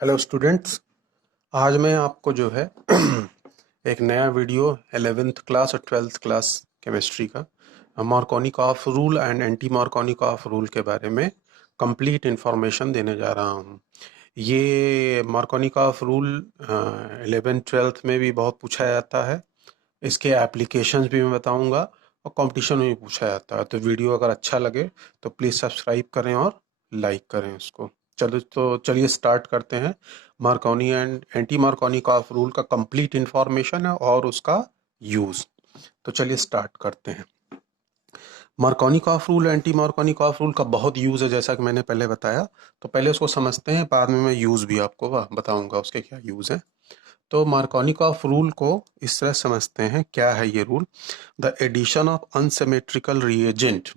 Hello students. आज मैं आपको जो है एक नया वीडियो 11th क्लास और 12th क्लास केमिस्ट्री का Markovnikov rule and anti Markovnikov rule के बारे में कंप्लीट इंफॉर्मेशन देने जा रहा हूँ। ये मार्कोनिकॉफ रूल 11th 12th में भी बहुत पूछा जाता है। इसके एप्लीकेशंस भी मैं बताऊंगा और कंपटीशन में भी पूछा जाता है। तो वीडियो अगर अच्छा लगे तो प्लीज़ सब्सक्राइब करें और लाइक करें उसको। चलिए स्टार्ट करते हैं। मार्कोनी एंड एंटी मार्कोनी का रूल का कंप्लीट इंफॉर्मेशन है और उसका यूज़। तो चलिए स्टार्ट करते हैं। Markovnikov of rule anti Markovnikov of rule का बहुत यूज़ है, जैसा कि मैंने पहले बताया। तो पहले उसको समझते हैं, बाद में मैं यूज़ भी आपको बताऊंगा उसके क्या यूज़ है। तो मार्कोनिकॉफ रूल को इस तरह समझते हैं। क्या है ये rule? The addition of unsymmetrical reagent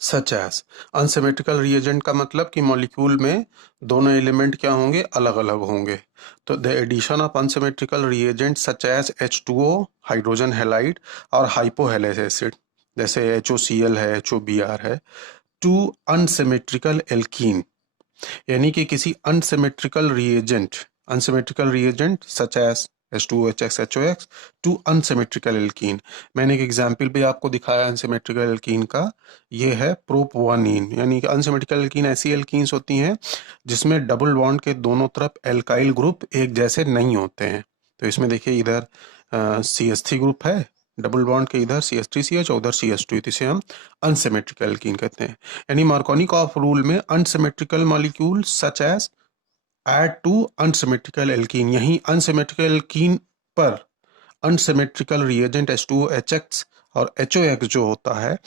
such as. Unsymmetrical reagent का मतलब कि मॉलिक्यूल में दोनों एलिमेंट क्या होंगे, अलग अलग होंगे। तो the addition of unsymmetrical reagent such as H2O hydrogen halide और हाइपोहेलेस एसिड, जैसे HOCl है, HOBr है, टू अनसिमेट्रिकल एल्कीन, यानी कि किसी unsymmetrical reagent such as H2OH HOX to unsymmetrical alkene. मैंने एक एग्जांपल भी आपको दिखाया अनसिमेट्रिकल एल्कीन का। ये है प्रोपवानीन, यानी कि अनसिमेट्रिकल एल्कीन ऐसी एल्कीन्स होती हैं जिसमें डबल बॉन्ड के दोनों तरफ एल्काइल ग्रुप एक जैसे नहीं होते हैं। तो इसमें देखिए, इधर CH3 ग्रुप है डबल बॉन्ड के, इधर CH3CH और उधर CH2, इसे हम अनसिमेट्रिकल एल्कीन कहते हैं। यानी मार्कोनिकॉफ रूल में unsymmetrical molecule such as add to unsymmetrical alkene, यही अनसिमेट्रिकल एल्कीन पर अनसिमेट्रिकल रिएजेंट H2OHX और HOX जो होता है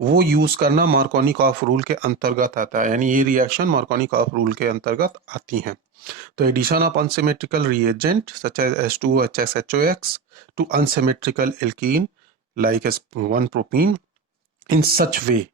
वो यूज करना मार्कोनिकॉफ रूल के अंतर्गत आता है। यानी ये रिएक्शन मार्कोनिकॉफ रूल के अंतर्गत आती हैं। तो addition of unsymmetrical reagent such as H2OHX HOX to unsymmetrical alkene like S1 propene in such way,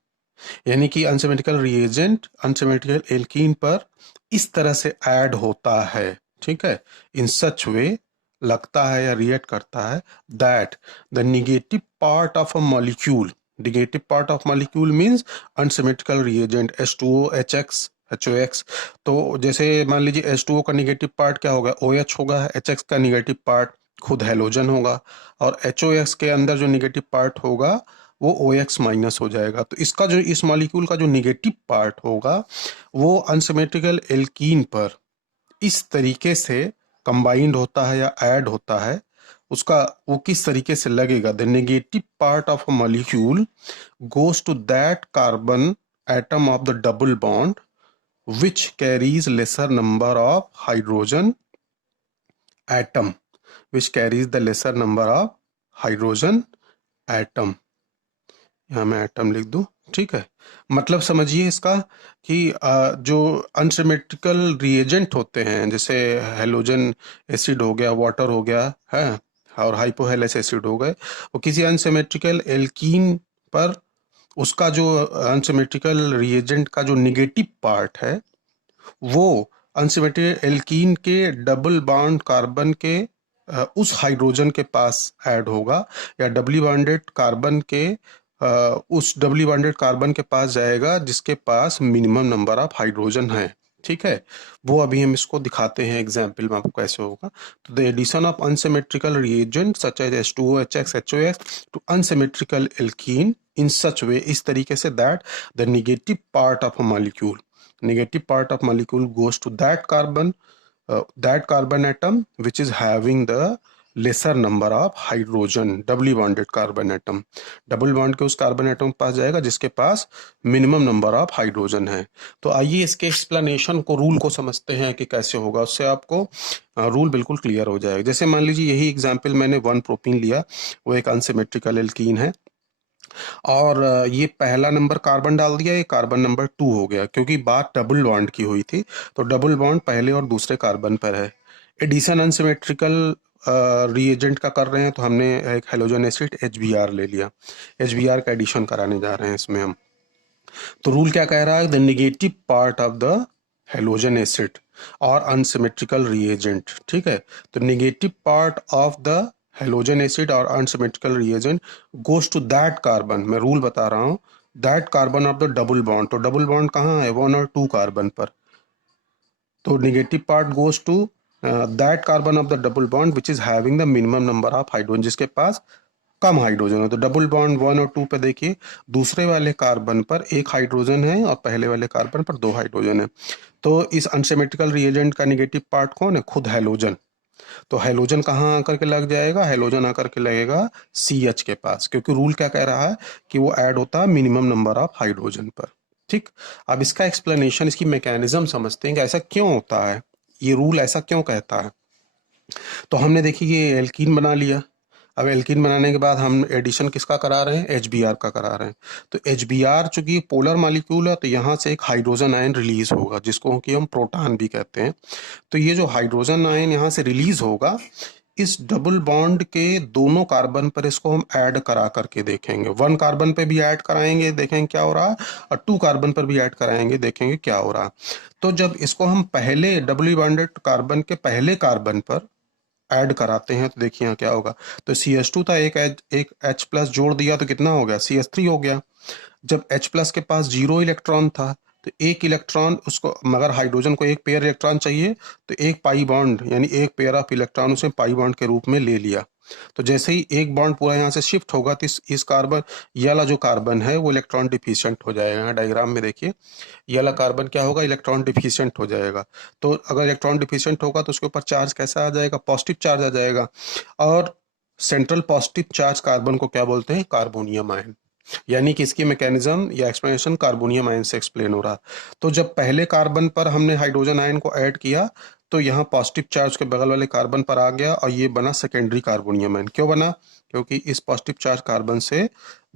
यानी कि अनसिमेट्रिकल रिएजेंट अनसिमेट्रिकल एल्कीन पर इस तरह से ऐड होता है, ठीक है, इन सच वे, लगता है या रिएक्ट करता है, that the negative part of a molecule, negative part of molecule means unsymmetrical reagent H2OHX HOX। तो जैसे मान लीजिए H2O का निगेटिव पार्ट क्या होगा, OH होगा, HX का निगेटिव पार्ट खुद हैलोजन होगा, और HOX के अंदर जो निगेटिव पार्ट होगा वो OX माइनस हो जाएगा। तो इसका जो, इस मॉलिक्यूल का जो निगेटिव पार्ट होगा वो अनसिमेट्रिकल एल्कीन पर इस तरीके से कंबाइंड होता है या ऐड होता है। उसका वो किस तरीके से लगेगा, the negative part of a molecule goes to that carbon atom of the double bond which carries lesser number of hydrogen atom, which carries the lesser number of hydrogen atom. यहाँ मैं एटम लिख दूं, ठीक है। मतलब समझिए इसका कि जो अनसिमेट्रिकल रिएजेंट होते हैं, जैसे हेलोजन एसिड हो गया, वाटर हो गया है, और हाइपोहेलेस एसिड हो गए, वो किसी अनसिमेट्रिकल एल्कीन पर उसका जो अनसिमेट्रिकल रिएजेंट का जो निगेटिव पार्ट है वो अनसिमेट्रिकल एल्कीन के डबल बॉन्ड कार्बन के उस हाइड्रोजन के पास ऐड होगा, या डबली बॉन्डेड कार्बन के उस डबली बॉन्डेड कार्बन के पास जाएगा जिसके पास मिनिमम नंबर ऑफ हाइड्रोजन है, ठीक है। वो अभी हम इसको दिखाते हैं एग्जाम्पल में आपको कैसे होगा। तो the addition of unsymmetrical reagent such as H2OHX HOX to unsymmetrical alkene in such way, इस तरीके से that the negative part of a molecule, negative part of molecule goes to that carbon atom which is having the lesser number of hydrogen, doubly bonded carbon atom, double bond के उस carbon atom के पास जाएगा जिसके पास minimum number of hydrogen है। तो आइए इसके explanation को, रूल को समझते हैं कि कैसे होगा, उससे आपको रूल बिल्कुल क्लियर हो जाएगा। जैसे मान लीजिए यही एग्जांपल मैंने 1 प्रोपीन लिया, वो एक अनसिमेट्रिकल एल्कीन है, और ये पहला नंबर कार्बन डाल दिया, ये कार्बन नंबर 2 हो गया, क्योंकि बात डबल बॉन्ड की हुई थी। तो डबल बॉन्ड पहले और दूसरे कार्बन पर है। एडिशन अनसिमेट्रिकल रिएजेंट का कर रहे हैं, तो हमने एक हेलोजन एसिड HBr ले लिया, HBr का एडिशन कराने जा रहे हैं इसमें हम। तो रूल क्या कह रहा है, the negative part of the halogen acid और अनसिमेट्रिकल रिएजेंट, ठीक है। तो negative part of the halogen acid और unsymmetrical reagent goes to that carbon, मैं रूल बता रहा हूं, that carbon of the double bond. तो डबल बॉन्ड कहाँ है, 1 और 2 कार्बन पर। तो negative part goes to that carbon of the double bond which is having the minimum number of hydrogen, जिसके पास कम हाइड्रोजन है। तो डबल बॉन्ड 1 और 2 पे देखिए, दूसरे वाले कार्बन पर एक हाइड्रोजन है और पहले वाले कार्बन पर 2 हाइड्रोजन है। तो इस अनसिमेट्रिकल रिएजेंट का नेगेटिव पार्ट कौन है? खुद हैलोजन। तो हैलोजन कहाँ आकर के लग जाएगा? हैलोजन आकर के लगेगा CH के पास, क्योंकि रूल क्या कह रहा है कि वो ऐड होता है मिनिमम नंबर ऑफ हाइड्रोजन पर। ठीक, अब इसका एक्सप्लेनेशन, इसकी मैकेनिज्म समझते हैं कि ऐसा क्यों होता है, ये रूल ऐसा क्यों कहता है। तो हमने देखी कि एल्कीन बना लिया। अब एल्कीन बनाने के बाद हम एडिशन किसका करा रहे हैं? HBr का करा रहे हैं। तो HBr चूंकि पोलर मॉलिक्यूल है, तो यहाँ से एक हाइड्रोजन आयन रिलीज होगा, जिसको कि हम प्रोटॉन भी कहते हैं। तो ये जो हाइड्रोजन आयन यहाँ से रिलीज होगा, इस डबल बॉन्ड के दोनों कार्बन पर इसको हम ऐड करा करके देखेंगे। 1 कार्बन पे भी ऐड कराएंगे, देखेंगे क्या हो रहा है, और 2 कार्बन पर भी ऐड कराएंगे, देखेंगे क्या हो रहा है। तो जब इसको हम पहले डबल बॉन्डेड कार्बन के पहले कार्बन पर ऐड कराते हैं, तो देखिए यहाँ क्या होगा। तो CH2 था, एक H प्लस जोड़ दिया तो कितना हो गया? CH3 हो गया। जब H प्लस के पास 0 इलेक्ट्रॉन था, तो एक इलेक्ट्रॉन उसको, मगर हाइड्रोजन को एक पेयर इलेक्ट्रॉन चाहिए, तो एक पाई बॉन्ड यानी एक पेयर ऑफ इलेक्ट्रॉन उसने पाई बॉन्ड के रूप में ले लिया। तो जैसे ही एक बॉन्ड पूरा यहाँ से शिफ्ट होगा, तो इस कार्बन, ये वाला जो कार्बन है वो इलेक्ट्रॉन डिफिशिएंट हो जाएगा। यहाँ डायग्राम में देखिए, ये वाला कार्बन क्या होगा? इलेक्ट्रॉन डिफिशिएंट हो जाएगा। तो अगर इलेक्ट्रॉन डिफिशिएंट होगा तो उसके ऊपर चार्ज कैसा आ जाएगा? पॉजिटिव चार्ज आ जाएगा। और सेंट्रल पॉजिटिव चार्ज कार्बन को क्या बोलते हैं? Carbonium ion. यानी कि इसकी मैकेनिज्म या एक्सप्लेनेशन कार्बोनियम आयन से एक्सप्लेन हो रहा। तो जब पहले कार्बन पर हमने हाइड्रोजन आयन को ऐड किया, तो यहाँ पॉजिटिव चार्ज के बगल वाले कार्बन पर आ गया और ये बना सेकेंडरी कार्बोनियम आयन। क्यों बना? क्योंकि इस पॉजिटिव चार्ज कार्बन से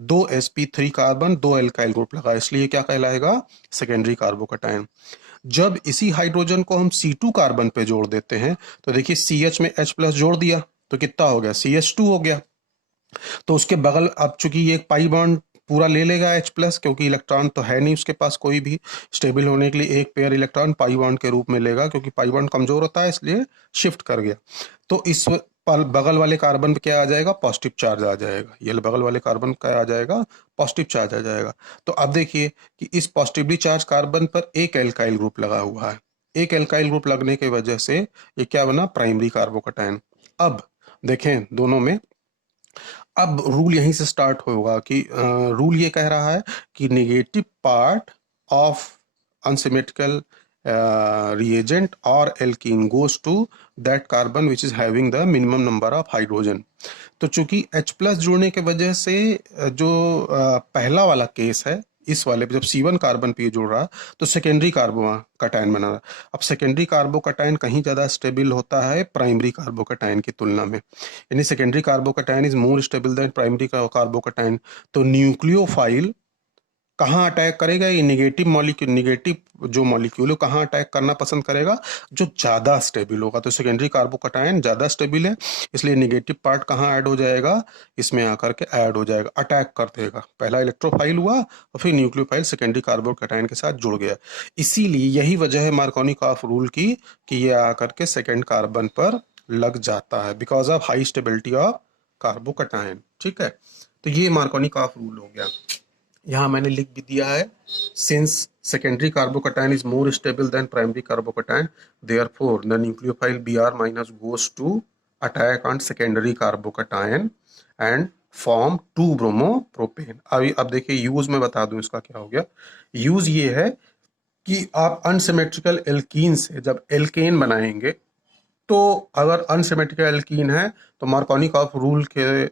2 sp3 कार्बन 2 एल्काइल ग्रुप लगा, इसलिए क्या कहलाएगा? Secondary carbocation. जब इसी हाइड्रोजन को हम C2 कार्बन पे जोड़ देते हैं, तो देखिए CH में H प्लस जोड़ दिया तो कितना हो गया? CH2 हो गया। तो उसके बगल, अब चूंकि ये पाई बॉन्ड पूरा ले लेगा H प्लस, क्योंकि इलेक्ट्रॉन तो है नहीं उसके पास कोई भी, स्टेबल होने के लिए एक पेयर इलेक्ट्रॉन पाई बॉन्ड के रूप में लेगा, क्योंकि पाई बॉन्ड कमजोर होता है इसलिए शिफ्ट कर गया। तो इस बगल वाले कार्बन पे क्या आ जाएगा? पॉजिटिव चार्ज आ जाएगा। ये बगल वाले कार्बन का आ जाएगा? पॉजिटिव चार्ज आ जाएगा। तो अब देखिए कि इस पॉजिटिवली चार्ज कार्बन पर एक एल्काइल ग्रुप लगा हुआ है। एक एल्काइल ग्रुप लगने की वजह से ये क्या बना? Primary carbocation. अब देखें दोनों में, अब रूल यहीं से स्टार्ट होगा कि रूल ये कह रहा है कि negative part of unsymmetrical reagent or alkene goes to that carbon which is having the minimum number of hydrogen। तो चूंकि H प्लस जुड़ने के वजह से जो पहला वाला केस है, इस वाले पे जब C1 कार्बन पे जुड़ रहा तो सेकेंडरी कार्बोकैटायन बना रहा। अब सेकेंडरी कार्बोकैटायन कहीं ज्यादा स्टेबल होता है प्राइमरी कार्बोकैटायन की तुलना में, यानी secondary carbocation is more stable than primary carbocation. तो न्यूक्लियोफाइल कहाँ अटैक करेगा? ये नेगेटिव मॉलिक्यूल, नेगेटिव जो मॉलिक्यूल है कहाँ अटैक करना पसंद करेगा? जो ज्यादा स्टेबल होगा। तो सेकेंडरी कार्बोकैटायन ज्यादा स्टेबल है, इसलिए नेगेटिव पार्ट कहाँ ऐड हो जाएगा? इसमें आकर के ऐड हो जाएगा, अटैक कर देगा। पहला इलेक्ट्रोफाइल हुआ और फिर न्यूक्लियोफाइल सेकेंडरी कार्बोकैटायन के साथ जुड़ गया। इसीलिए यही वजह है मार्कोनिकॉफ रूल की कि ये आकर के सेकेंड कार्बन पर लग जाता है, because of high stability of carbocation. ठीक है, तो ये मार्कोनिकॉफ रूल हो गया। यहाँ मैंने लिख भी दिया है, since secondary carbocation is more stable than primary carbocation, therefore the nucleophile Br minus goes to attack on secondary carbocation and form 2 bromopropane. अब देखिए यूज में बता दूं इसका क्या हो गया। यूज ये है कि आप अनसिमेट्रिकल एल्कीन से जब एल्केन बनाएंगे, तो अगर अनसिमेट्रिकल एल्कीन है तो मार्कोनिकॉफ रूल के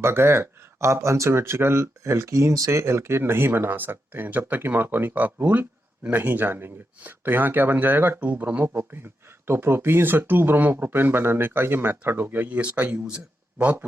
बगैर आप अनसिमेट्रिकल एल्कीन से एल्केन नहीं बना सकते हैं, जब तक कि मार्कोनिकॉफ रूल नहीं जानेंगे। तो यहाँ क्या बन जाएगा? 2 ब्रोमोप्रोपेन। तो प्रोपीन से 2 ब्रोमोप्रोपेन बनाने का ये मेथड हो गया, ये इसका यूज है। बहुत